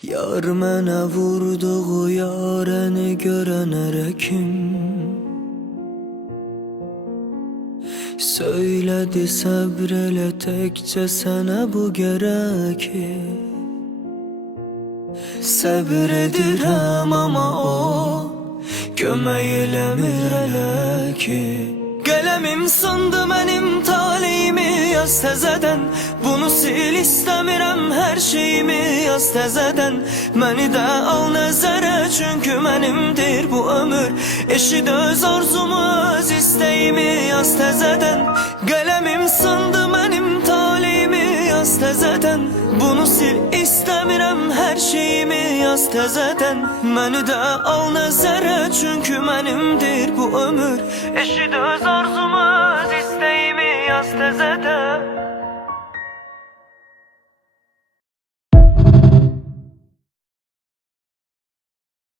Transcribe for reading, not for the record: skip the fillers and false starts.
Yar mənə vurduğu yarəni görən ərəkim söylədi səbr elə təkcə sənə bu gərək ki səbr edirəm amma o kömək eləmir elə ki Qələmim sındı mənim taleyimi yaz təzədən Bunu sil istəmirəm hər şeyimi yaz təzədən Məni də al nəzərə çünki mənimdir bu ömür Eşid öz arzumu öz istəyimi yaz təzədən Qələmim sındı mənim taleyimi yaz təzədən Bunu sil istəmirəm hər şeyimi yaz təzədən Məni də al nəzərə çünki mənimdir bu ömür Eşid öz arzumu öz istəyimi yaz təzədən